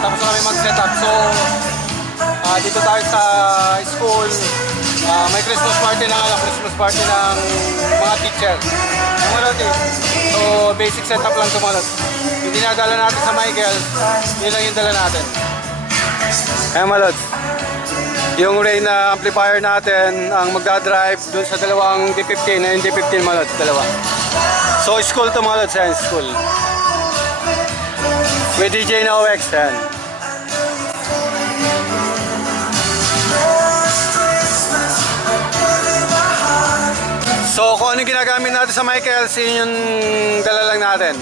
tapos na kami mag-set up. So, dito tayo sa school. May Christmas party Christmas party ng mga teacher. So, basic setup lang ito mga lods. Yung dinadala natin sa Michael, yun lang yung dala natin. Ayan mga lods. Yung Rey na amplifier natin ang magdadrive dun sa dalawang D15 na yung D15 mga lods, dalawa. So school to mga lods, ayan, school. With DJ na OX, ayan. So kung ano ginagamit natin sa Michael, yun yung dala lang natin.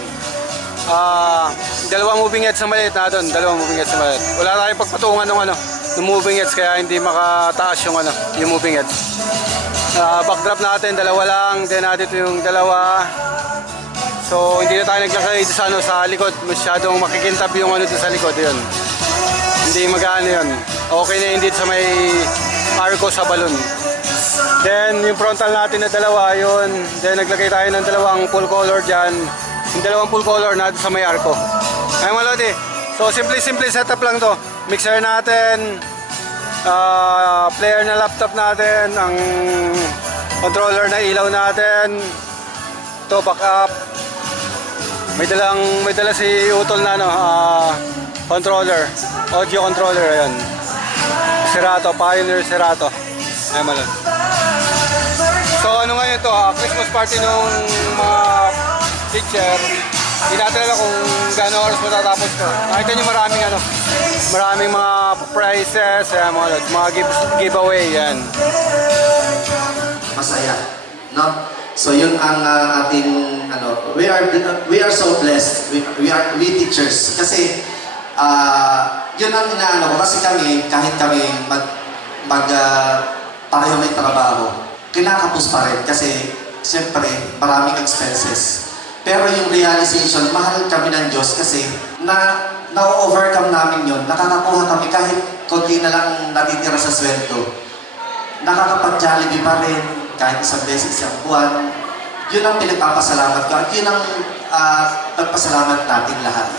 Dalawang moving heads na maliit na doon, dalawang moving heads na maliit. Wala tayong pagpatungan ng moving heads kaya hindi makataas yung moving heads. Backdrop natin, dalawa lang, then natin yung dalawa. So hindi na tayo naglagay sa likod, masyadong makikintab yung sa likod, yun. Hindi magano yun. Okay na hindi sa may arco sa balon. Then yung frontal natin na dalawa, yun. Then naglagay tayo ng dalawang full color dyan. Yung dalawang full color natin sa may arco. Ay mga lodi. So simple setup lang to. Mixer natin, player na laptop natin, ang controller na ilaw natin, to backup. May dala si Utol na controller, audio controller, ayan. Serato, Pioneer Serato. Ay mga lodi. So ano ngayon to, Christmas party nung mga teacher. Hindi natin alam kung gano'ng oras matatapos to. Nakita nyo maraming mga prizes, mga giveaway, yan. Masaya, no? So yun ang ating, we are so blessed, we teachers. Kasi, yun ang inaano ko. Kasi kami, kahit kami pareho may trabaho, kinakapos pa rin. Kasi, siyempre, maraming expenses. Pero yung realization, mahal kami ng Diyos kasi na-overcome namin yun. Nakakakuha kami kahit konti na lang natitira sa sweldo. Nakakapag-Jollibee pa rin kahit isang beses isang buwan. Yun ang pinagpapasalamat ko at yun ang pagpasalamat natin lahat.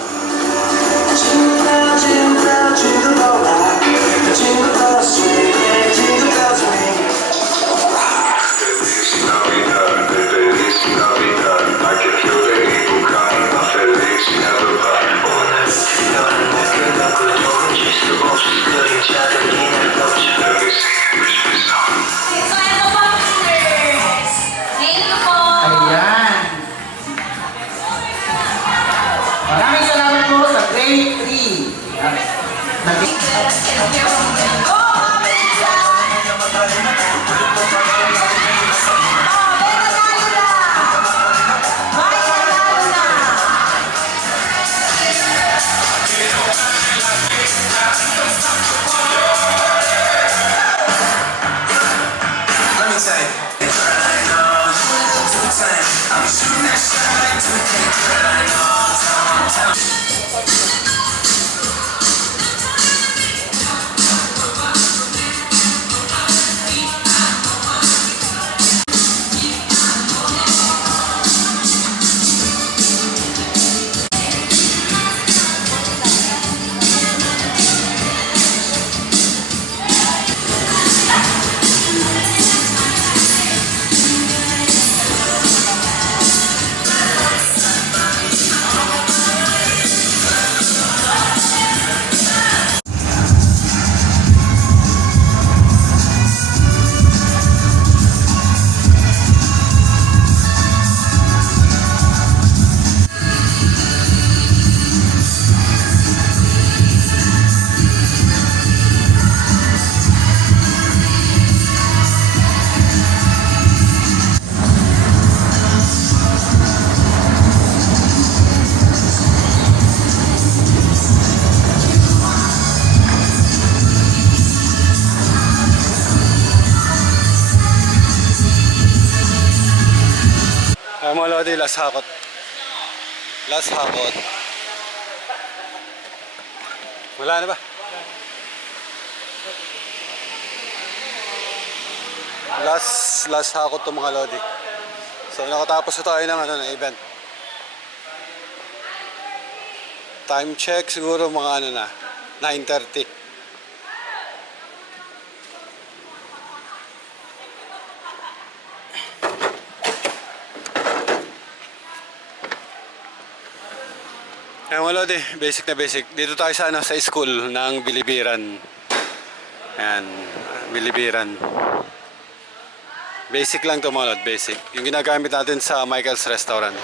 Mga lodi, last hakot. Wala na ba? Last hakot to mga lodi. So nakatapos na tayo ng event. Time check siguro mga ano na, 9:30. Ayan mga lodi, basic na basic. Dito tayo sa, ano, sa school ng Bilibiran. Ayan, Bilibiran. Basic lang to mga lodi, basic. Yung ginagamit natin sa Michael's Restaurant.